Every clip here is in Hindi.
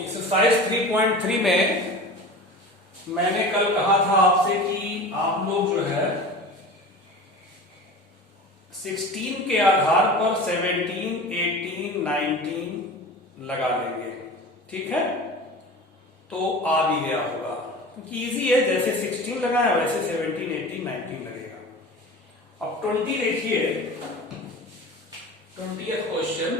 एक्सरसाइज 3.3 में मैंने कल कहा था आपसे कि आप लोग जो है 16 के आधार पर 17, 18, 19 लगा देंगे। ठीक है, तो आ भी गया होगा क्योंकि इजी है, जैसे 16 लगाया वैसे 17, 18, 19 लगेगा। अब 20 देखिए, 20th question,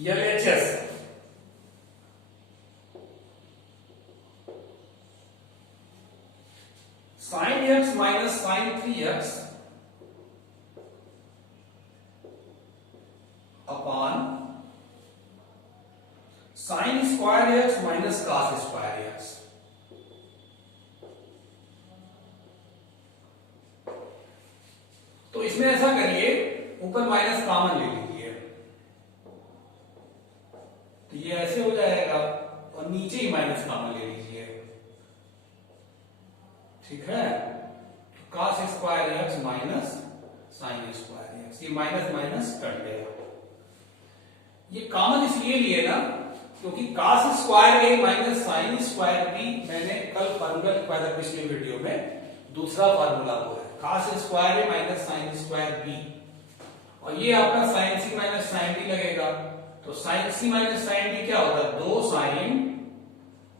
LHS sin x minus sin 3x upon sin square x minus cos square x। तो इसमें ऐसा करिए, ऊपर माइनस कॉमन ले लीजिए, तो ये ऐसे हो जाएगा और नीचे ही माइनस कॉमन ले लीजिए। ठीक है, cos square x minus sine square x, ये माइनस माइनस कट गया। ये कॉमन इसलिए लिए ना क्योंकि cos स्क्वायर ए माइनस साइन स्क्वायर बी, मैंने कल फार्मूला लिखवाया था पिछले वीडियो में, दूसरा फार्मूला वो है cos स्क्वायर ए माइनस साइन स्क्वायर बी, और ये आपका sin सी माइनस साइन डी लगेगा। तो sin सी माइनस साइन डी क्या होता है, 2 sin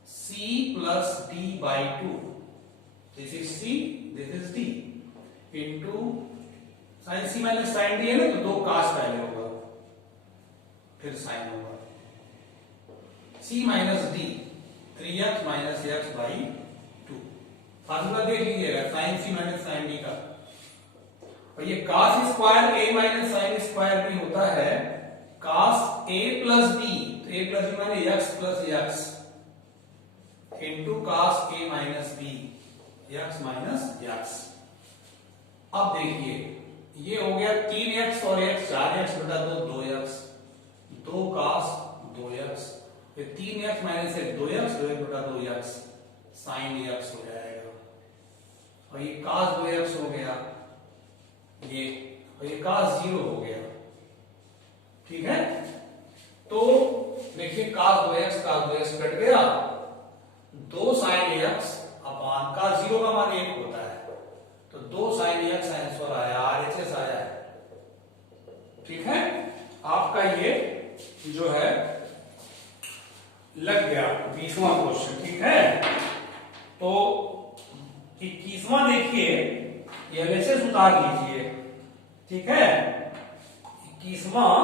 c plus D by 2, this is c, this is d, into sin c minus sin d है ना, तो 2 cos पहले होगा फिर sin होगा, c minus d 3x minus x by 2। Formula देख लीजिएगा sin c minus sin d का। और ये cos square a minus sin square b होता है cos a प्लस b, तो a प्लस b माने x plus x into cos a minus b, x minus x। अब देखिए ये हो गया 3x और x, 4x बटा 2, 2x, 2 cos 2x, फिर 3x माइनस 1, 2x, 2x बटा 2x sin x हो जाएगा, और ये cos 2x हो गया ये, और ये cos 0 हो गया। ठीक है, तो देखिए cos 2x कट गया, 2 sin x अपान cos 0 का मान 1 होता है, तो 2 sin x आंसर आया, RHS आया है। ठीक है, आपका ये जो है लग गया 20वां क्वेश्चन। ठीक है, तो 21वां देखिए, LHS उतार लीजिए। ठीक है, 21वां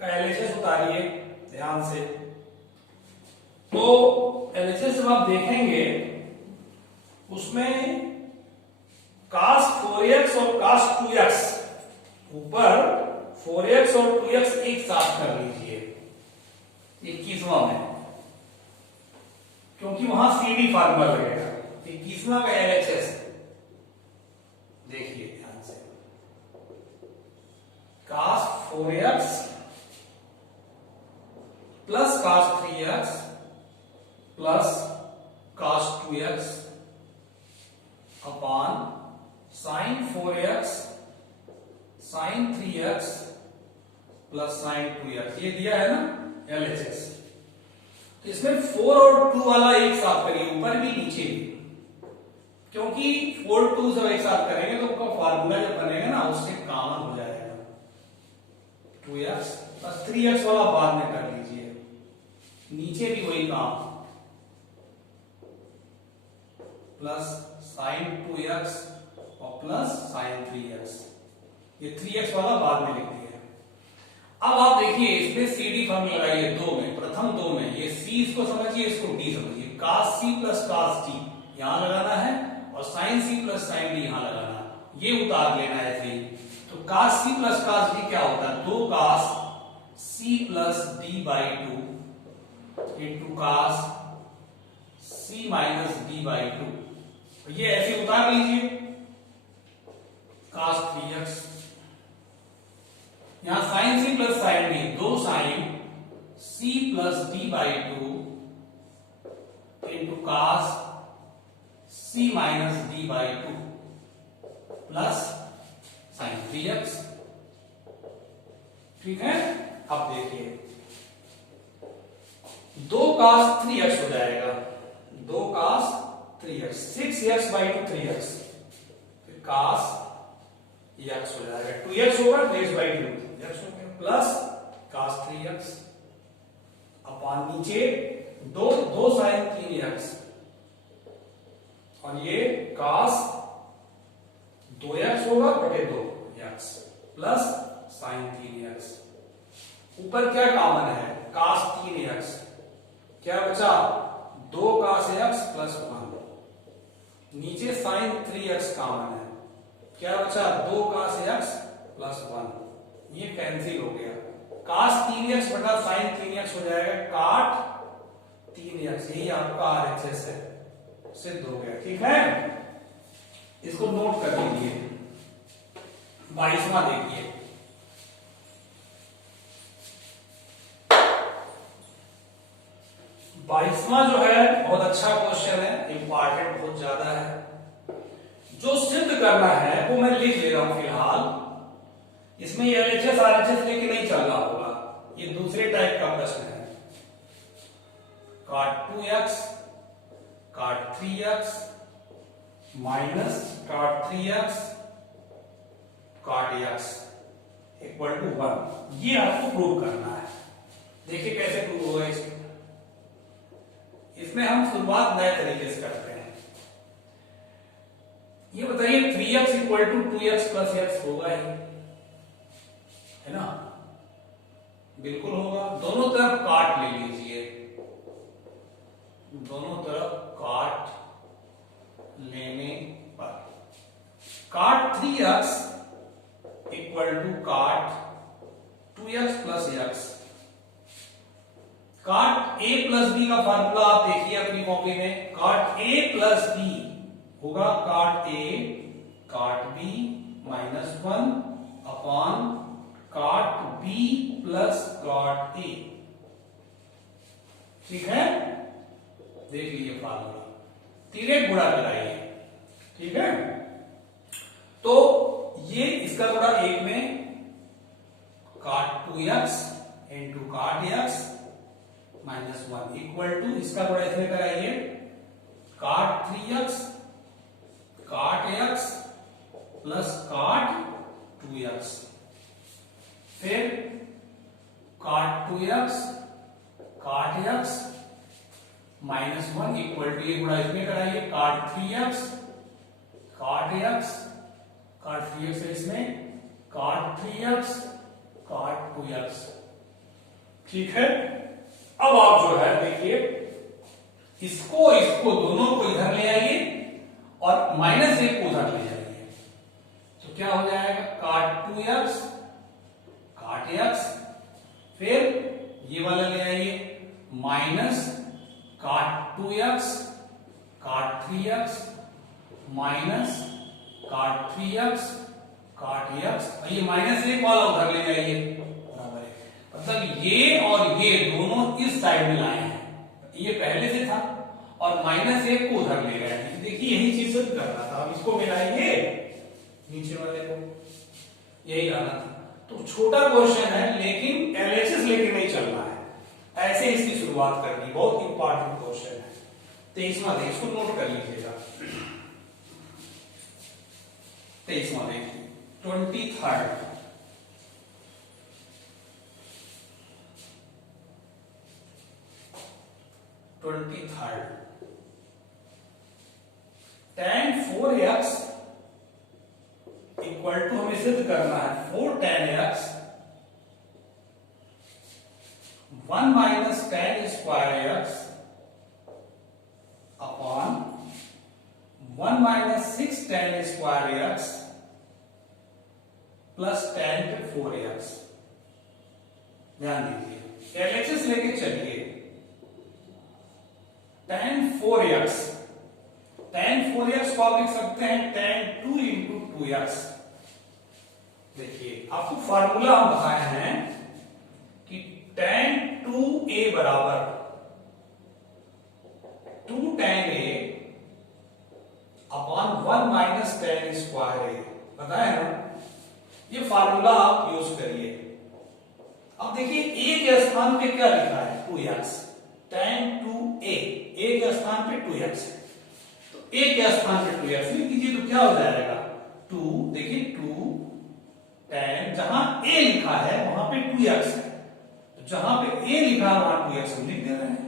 का LHS उतारिए ध्यान से। तो LHS जब आप देखेंगे उसमें cos 4x और cos 2x, ऊपर 4x और 2x एक साथ कर लीजिए 21वां में, क्योंकि वहां CD फार्मूला लगेगा। 21वां का LHS देखिए ध्यान से, cos 4x plus cos 3x plus cos 2x upon sin 4x sin 3x plus sin 2x, ये दिया है ना LHS। तो इसमें 4 और 2 वाला एक साथ करिए, ऊपर भी नीचे भी, क्योंकि 4 2 सब एक साथ करेंगे तो उसका फार्मूला जो बनेगा ना उससे कॉमन हो जाएगा। 2x प्लस 3x वाला बाद में कर लीजिए, नीचे भी वही काम, प्लस sin 2x और प्लस sin 3x, ये 3x वाला बाद में लिख दिया। अब आप देखिए इसमें CD फॉर्मूला लगाइए दो में, प्रथम दो में, ये C इसको समझिए, इसको D समझिए, cos C plus cos D यहां लगाना है और sin C plus sin D यहां लगाना है, ये उतार लेना है ऐसे ही। तो cos C plus cos D क्या होता है, 2 cos C plus D by 2 into cos C minus D by 2, ये ऐसे उतार लीजिए cos 3x, यहां sin C plus sin D, 2 sin C plus D by 2 into cos C minus D by 2 plus sin 3x। ठीक है, अब देखिए 2 cos 3x हो जाएगा, 2 cos 3x, 6x by 2 3x, फिर cos x हो जाएगा, 2x होगा 2x बाई 2 x हो गया, प्लस cos 3x अपॉन नीचे 2 sin 3x और ये cos 2x होगा बटे 2x प्लस sin 3x। ऊपर क्या कॉमन है, cos 3x, क्या बचा 2 cos x प्लस 1, नीचे sin 3x कॉमन है, क्या बचा 2 cos x प्लस 1, ये कैंसिल हो गया, cos 3x बटा sin 3x हो जाएगा cot 3x, यही आपका RHS है, सिद्ध हो गया। ठीक है, इसको नोट कर लीजिए। 22वां देखिए, बाईसवां जो है बहुत अच्छा क्वेश्चन है, इंपॉर्टेंट बहुत ज्यादा है। जो सिद्ध करना है वो मैं लिख ले रहा हूं फिलहाल, इसमें ये LHS RHS लेके नहीं चल रहा होगा, ये दूसरे टाइप का प्रश्न है। cot 2x cot 3x minus cot 3x cot x equal to 1, ये आपको प्रूव करना है। देखिए कैसे प्रूव होगा इसमें हम शुरुआत नए तरीके से करते हैं। ये बताइए 3x equal to 2x plus x होगा ही, है ना, बिल्कुल होगा। दोनों तरफ काट ले लीजिए, दोनों तरफ काट लेने पर cot 3x equal to cot 2x plus x। cot a plus b का फार्मूला आप देखिए अपनी कॉपी में, cot a प्लस b होगा cot a cot b minus 1 upon cot b plus cot a। ठीक है, देख लीजिए फार्मूला, तिरेक गुणा कराइए। ठीक है, तो ये इसका गुणा 1 में cot 2x into cot x minus 1 equal to इसका गुणा इसमें कराइए cot 3x cot x plus cot 2x, फिर cot 2x cot x minus 1 equal to ये गुणा इसमें कराइए cot 3x cot x cot 3x है इसमें cot 3x cot 2x। ठीक है, अब आप जो है देखिए इसको दोनों को इधर ले आइए और माइनस 1 को उधर ले जाइए, तो क्या हो जाएगा cot 2x cot x, फिर ये वाला ले आइए minus cot 2x cot 3x minus cot 3x cot x, और ये माइनस 1 वाला उधर ले जाइए बराबर है, मतलब ये और ये दोनों इस साइड में लाए हैं, ये पहले से था और माइनस 1 को उधर ले गए हैं। देखिए यही चीज सिद्ध करना था, अब इसको मिलाइए नीचे वाले को, यही लाना था। तो छोटा क्वेश्चन है लेकिन LHS लेके नहीं चलना है, ऐसे इसकी शुरुआत करनी, बहुत इंपॉर्टेंट क्वेश्चन है। 23वां देखिए, इसको नोट कर लीजिएगा। 23वां देखिए 23rd tan 4x equal to हमें सिद्ध करना है 4 tan x 1 minus tan square x upon 1 minus 6 tan square x plus tan पे 4x। ध्यान दीजिए LHS लेके चलिए, tan 4x को आप लिख सकते हैं tan 2 इंटू 2x। देखिए आपको फार्मूला हम बताए हैं कि tan 2a बराबर 2 tan a upon 1 minus tan square a, बताया ना, ये फार्मूला आप यूज करिए। अब देखिए ए के स्थान पे क्या लिखा है 2x tan 2a, ए के स्थान पे 2x है, तो ए के स्थान पे 2x लिख दीजिए तो क्या हो जाएगा 2, देखिए 2 tan, जहां a लिखा है वहां पे 2x है, तो जहां पे a लिखा है वहां 2x हम लिख दे रहे हैं।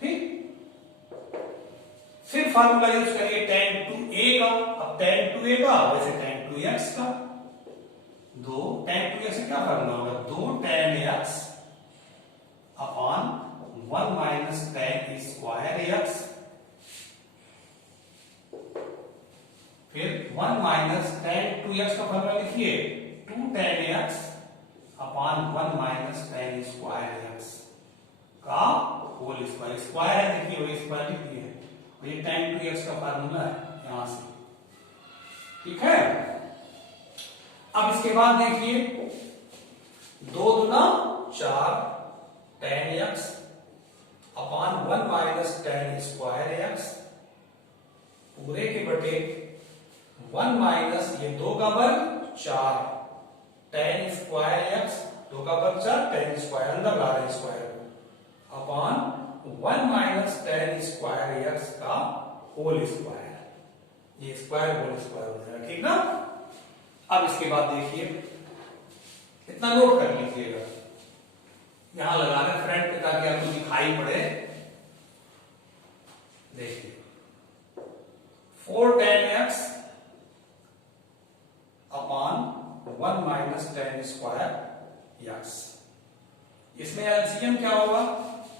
ठीक, फिर फार्मूला यूज करिए tan 2a का, अब tan 2a का वैसे tan 2x का, दो tan 2x से क्या फार्मूला होगा 2 tan x upon 1 minus tan square x, फिर 1 माइनस tan 2x का फार्मूला लिखिए 2 tan x upon 1 minus tan square x का होल स्क्वायर, स्क्वायर है देखिए वो स्क्वायर लिख दिए और ये tan 2x का फार्मूला है यहां से। ठीक है, अब इसके बाद देखिए 2 दूना 4 tan x upon 1 minus tan square x पूरे के बटे 1 माइनस ये 2 का वर्ग 4 tan स्क्वायर x, 2 का वर्ग 4 tan स्क्वायर अंदर ला रहे square upon 1 minus tan square x का होल स्क्वायर, ये स्क्वायर होल स्क्वायर हो जाएगा। ठीक ना, अब इसके बाद देखिए इतना नोट कर लीजिएगा, यहां लगा रहे फ्रंट पे ताकि आपको दिखाई पड़े। देखिए 4 tan x upon 1 minus tan square x, इसमें एलसीएम क्या होगा,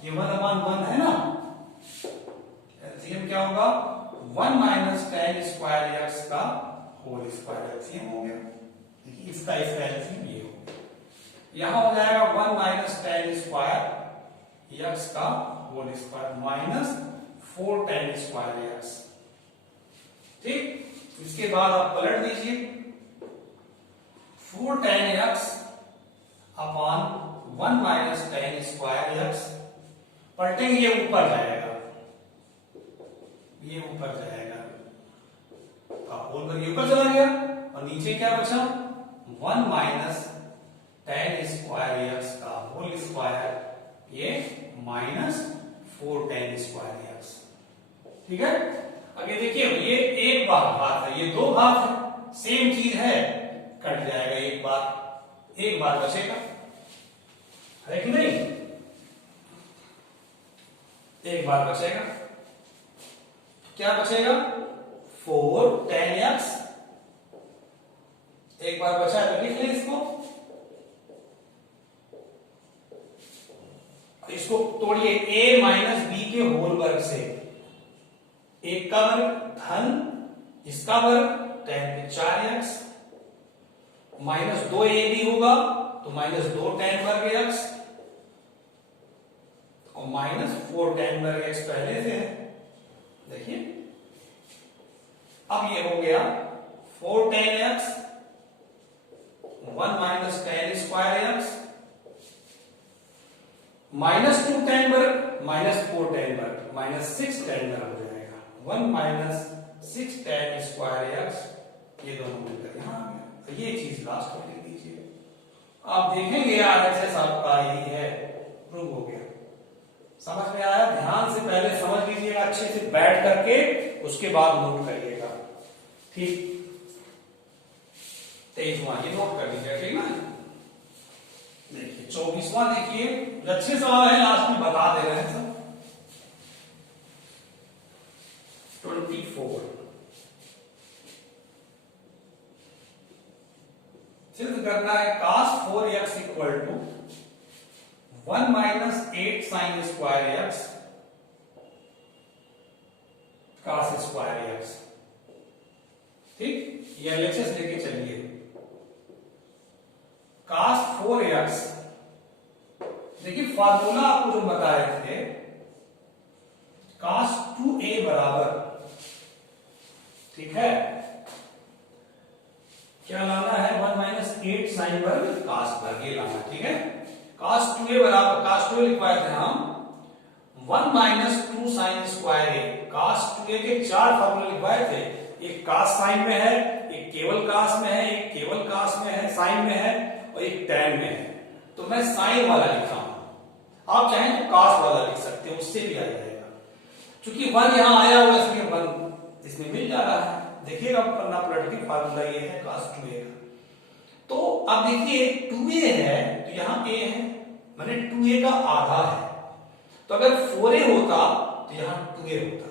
ये 1 अपॉन 1 है ना, एलसीएम क्या होगा 1 माइनस tan स्क्वायर x का होल स्क्वायर एलसीएम हो गया, देखिए इसका एलसीएम ये हो गया, यहां हो जाएगा 1 माइनस tan स्क्वायर x का whole square minus 4 tan square x। ठीक, इसके बाद आप पलट दीजिए 4 tan x upon 1 minus tan square x, पलटेंगे ये ऊपर जाएगा, ये ऊपर जाएगा, होल करके ऊपर चला गया और नीचे क्या बचा 1 माइनस tan स्क्वायर x का होल स्क्वायर, ये माइनस 4 tan स्क्वायर x। ठीक है, अब ये देखिए ये एक भाग है, ये 2 भाग है, सेम चीज है, कट जाएगा एक बार बचेगा, है कि नहीं, एक बार बचेगा, क्या बचेगा 4 tan x, एक बार बचा है तो लिख लें इसको तोड़िए a माइनस बी के होल वर्ग से, एक का वर्ग धन इसका वर्ग tan 4x माइनस 2ab होगा तो माइनस 2 tan वर्ग x और माइनस 4 tan वर्ग x पहले से है। देखिए अब ये हो गया 4 tan x 1 minus tan square x minus 2 tan वर्ग माइनस 4 tan वर्ग माइनस 6 tan वर्ग हो जाएगा 1 माइनस 6 tan स्क्वायर x, ये दोनों मिलकर यहां आ गया, तो ये चीज लास्ट में लिख दीजिए। आप देखेंगे RHS आपका यही है, प्रूव हो गया। समझ में आया, ध्यान से पहले समझ लीजिएगा अच्छे से बैठ करके, उसके बाद नोट करिएगा। ठीक, 23वां ये नोट कर लीजिएगा, ठीक ना। देखिए 24वां देखिए, अच्छे सवाल है, लास्ट में बता दे रहे हैं सब। 24 सिद्ध करना है cos 4x equal to 1 minus 8 sin square x cos square x। ठीक, ये एलएचएस लेके चलिए, cos 4x, देखिए फार्मूला आपको जो बताए थे cos 2a बराबर, ठीक है, क्या लाना है 1 माइनस 8 साइन वर्ग cos वर्ग, ये लाना, ठीक है। cos 2a बराबर, cos 2a लिखवाए थे हम 1 minus 2 sine square a, cos 2a के 4 फार्मूले लिखवाए थे, एक cos साइन में है, एक केवल कास में है, एक केवल कास में है, साइन में है, और एक टैन में है। तो मैं साइन वाला लिखा हूं, आप चाहें तो कास वाला लिख सकते हो, उससे भी आ जाएगा। क्योंकि 1 यहां आया हुआ इसलिए 1 इसमें मिल जा रहा है। देखिएगा पन्ना पलट के, फार्मूला ये है cos 2a का। तो अब देखिए 2a है तो यहां a है, माने 2a का आधा है। तो अगर 4a होता तो यहां 2a होता,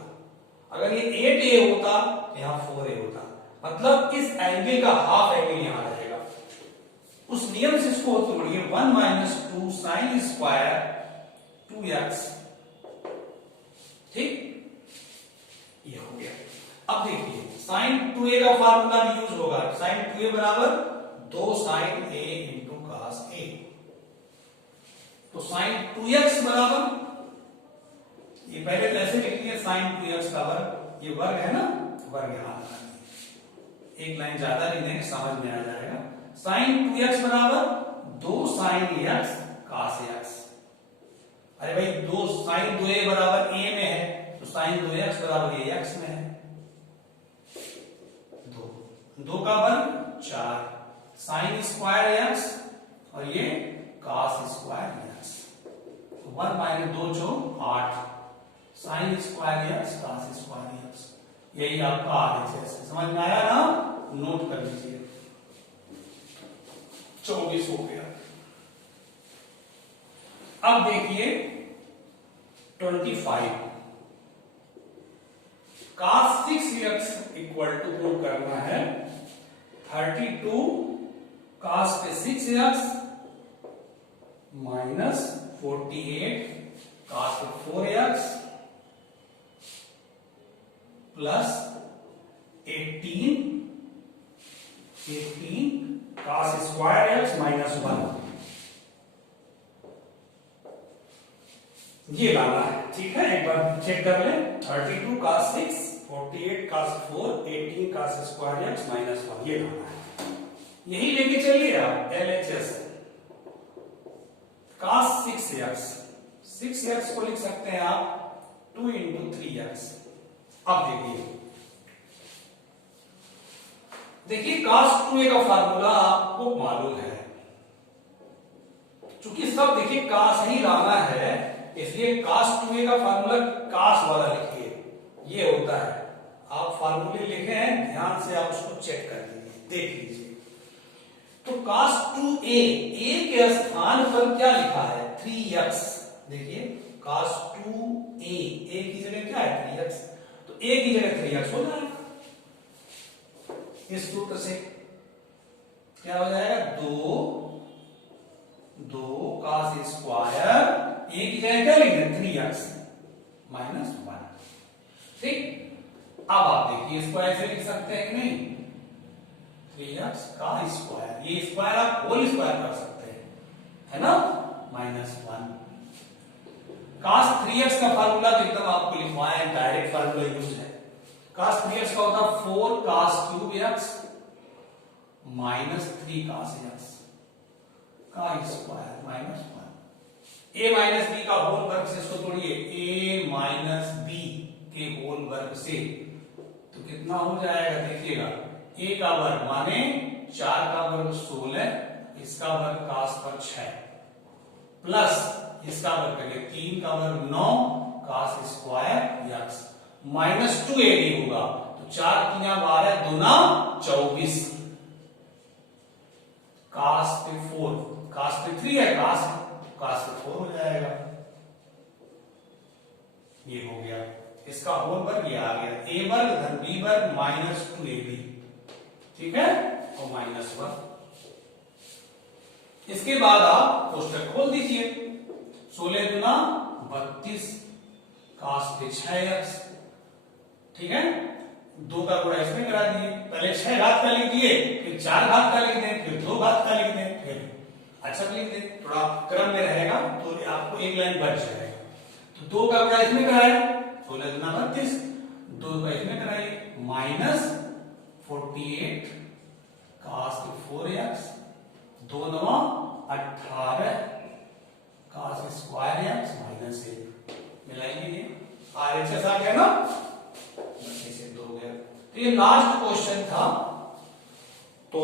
अगर ये 8a होता तो यहां 4a होता। मतलब इस एंगल का हाफ एंगल यहां रहेगा। उस नियम से इसको तोड़िए, 1 माइनस 2 साइन स्क्वायर 2x, ठीक, ये हो गया। अब देखिए साइन 2a का फार्मूला भी यूज होगा। साइन 2a बराबर 2 sine a into cos a। तो साइन 2x बराबर, ये पहले तो ऐसे लिख लिया, साइन 2x का वर्ग, ये वर्ग है ना, वर्ग यहां लगा दिए, एक लाइन ज्यादा लिख देंगे समझ में आ जाएगा। साइन 2x बराबर 2 साइन x cos x। अरे भाई 2 साइन 2a बराबर a में है, तो साइन 2x बराबर ये x में है, 2 का वर्ग 4 साइन स्क्वायर x और ये cos स्क्वायर x। 1 माइनस 2 जो 8 sine square x cos square x। यही आपका आगे से समझ में आया ना, नोट कर लीजिए। 24 हो गया। अब देखिए 25 cos 6x equal to prove करना है 32 cos पे 6x माइनस 48 cos पे 4x plus 18 cos square x minus 1, ये लाना है। ठीक है, एक बार चेक कर लें। 32 cos 6, 48 cos 4, 18 cos square x minus 1, ये लाना है। यही लेके चलिए आप LHS cos 6x, 6x को लिख सकते हैं आप 2 इंटू 3x। अब देखिए cos 2a का फार्मूला आपको मालूम है, चूंकि सब देखिए cos ही लाना है, इसलिए cos 2a का फार्मूला cos वाला लिखिए, ये होता है। आप फार्मूले लिखे हैं, ध्यान से आप उसको चेक कर लीजिए, देख लीजिए। तो cos 2a, a के स्थान पर क्या लिखा है 3x। देखिए cos 2a, a की जगह क्या है 3x, तो a की जगह 3x हो जाएगा। इस सूत्र से क्या हो जाएगा 2 cos स्क्वायर, a की जगह क्या लिख दें 3x माइनस 1। ठीक, अब आप देखिए इसको ऐसे लिख सकते हैं कि नहीं, 3x का स्क्वायर, ये स्क्वायर आप होल स्क्वायर कर सकते हैं, है ना, माइनस 1। cos 3x का फार्मूला तो एकदम आपको लिखवाया है, डायरेक्ट फार्मूला यूज है। cos 3x का होता 4 cos cube x minus 3 cos x का square minus 1। a minus b का होल वर्ग से इसको तोड़िए, a माइनस b के होल वर्ग से, तो कितना हो जाएगा देखिएगा, a का वर्ग माने 4 का वर्ग 16, इसका वर्ग cos पर 6 प्लस इसका वर्ग करिए 3 का वर्ग 9 cos square x minus 2a भी होगा, तो 4 3 12 दूना 24 cos पे 4, cos पे 3 है, cos पे 4 हो जाएगा। ये हो गया, इसका होल वर्ग ये आ गया, a वर्ग धन b वर्ग माइनस 2ab, ठीक है, और माइनस 1। इसके बाद आप कोष्टक खोल दीजिए, 16 दूना 32 cos पे 6x, ठीक है, 2 का गुणा इसमें करा दिए, पहले 6 घात का लिख दिए, फिर 4 घात का लिख दें, फिर 2 घात का लिख दें, फिर अच्छा लिख दें, थोड़ा क्रम में रहेगा तो आपको एक लाइन बच जाएगा। तो 2 का गुणा इसमें कराए, 16 दूना 32, 2 का इसमें कराइए, minus 48 cos 4x, 2 9 18 cos square x minus 1, मिलाइए, ये RHS आ गया ना, तो ये लास्ट क्वेश्चन था तो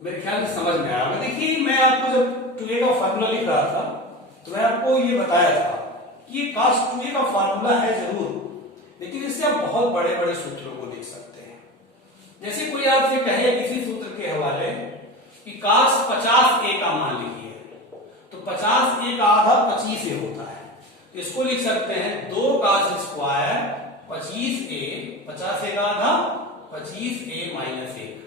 मेरे ख्याल से समझ में आया। देखिए मैं आपको जब 2a का फार्मूला लिख रहा था तो मैं आपको ये बताया था कि ये cos 2a का फार्मूला है जरूर, लेकिन इससे आप बहुत बड़े बड़े सूत्रों को लिख सकते हैं। जैसे कोई आपसे कहे किसी सूत्र के हवाले कि cos 50a का मान लिखिए, तो 50a का आधा 25a होता है, तो इसको लिख सकते हैं 2 cos स्क्वायर 25a, 50a का आधा 25a माइनस 1।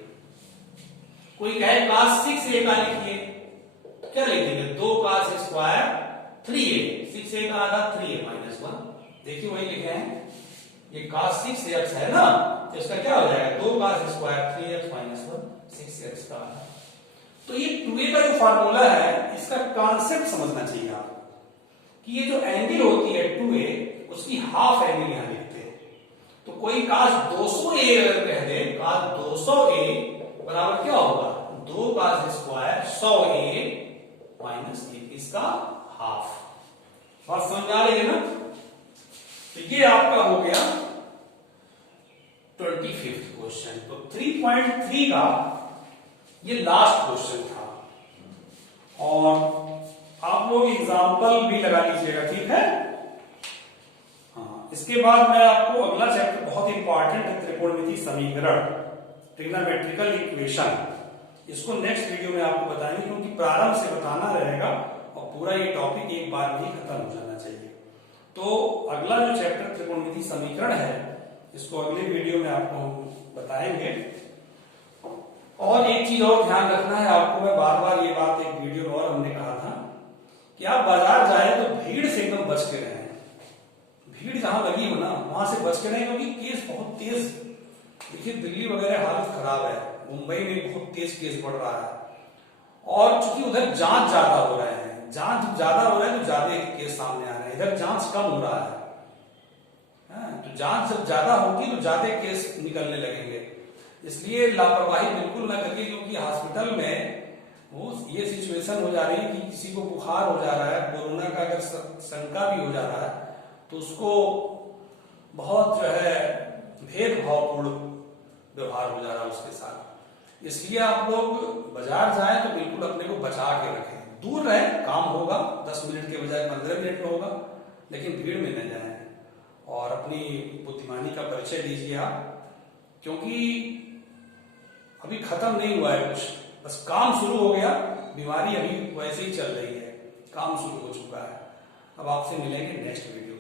कोई कहे cos 6a का लिखिए, क्या लिखेंगे 2 cos स्क्वायर 3a, 6a का आधा 3a माइनस 1। देखिए वही लिखे हैं, ये cos 6x है ना, तो इसका क्या हो जाएगा 2 cos square 3x minus 1, 6x का आधा। तो ये 2a का जो फार्मूला है इसका कॉन्सेप्ट समझना चाहिए आपको कि ये जो एंगल होती है 2a, उसकी हाफ एंगल यहां लिखते हैं। तो कोई cos 200a अगर कह दे, cos 200a बराबर क्या होगा 2 cos स्क्वायर 100a माइनस 1, इसका हाफ। बात समझ आ रही है ना। तो ये आपका हो गया 25th क्वेश्चन। तो 3.3 का ये लास्ट क्वेश्चन था और आप लोग एग्जाम्पल भी लगा लीजिएगा, ठीक है। हाँ, इसके बाद मैं आपको अगला चैप्टर बहुत इंपॉर्टेंट है, त्रिकोणमितीय समीकरण, ट्रिग्नोमेट्रिकल इक्वेशन। इसको नेक्स्ट वीडियो में आपको बताएंगे, क्योंकि प्रारंभ से बताना रहेगा और पूरा ये टॉपिक एक बार में ही खत्म हो जाना चाहिए। तो अगला जो चैप्टर त्रिकोणमितीय समीकरण है, इसको अगले वीडियो में आपको हम बताएंगे। और एक चीज और ध्यान रखना है आपको, मैं बार बार ये बात एक वीडियो में और हमने कहा था कि आप बाजार जाए तो भीड़ से एकदम बच के रहें। भीड़ जहां लगी हो ना वहां से बच के रहें, क्योंकि केस बहुत तेज, देखिए दिल्ली वगैरह हालत खराब है, मुंबई में बहुत तेज केस बढ़ रहा है, और चूंकि उधर जांच ज्यादा हो रहे हैं, जांच ज्यादा हो रहा है तो ज्यादा केस सामने आ रहे हैं, इधर जांच कम हो रहा है। तो जांच जब ज्यादा होगी तो ज्यादा केस निकलने लगेंगे, इसलिए लापरवाही बिल्कुल ना करिए, क्योंकि हॉस्पिटल में वो ये सिचुएशन हो जा रही है कि किसी को बुखार हो जा रहा है, कोरोना का अगर शंका भी हो जा रहा है तो उसको बहुत जो है भेदभावपूर्ण व्यवहार हो जा रहा है उसके साथ। इसलिए आप लोग बाजार जाएं तो बिल्कुल अपने को बचा के रखें, दूर रहे, काम होगा 10 मिनट के बजाय 15 मिनट में होगा, लेकिन भीड़ में न जाएं। और अपनी बुद्धिमानी का परिचय दीजिए आप, क्योंकि अभी खत्म नहीं हुआ है कुछ, बस काम शुरू हो गया, बीमारी अभी वैसे ही चल रही है, काम शुरू हो चुका है। अब आपसे मिलेंगे नेक्स्ट वीडियो।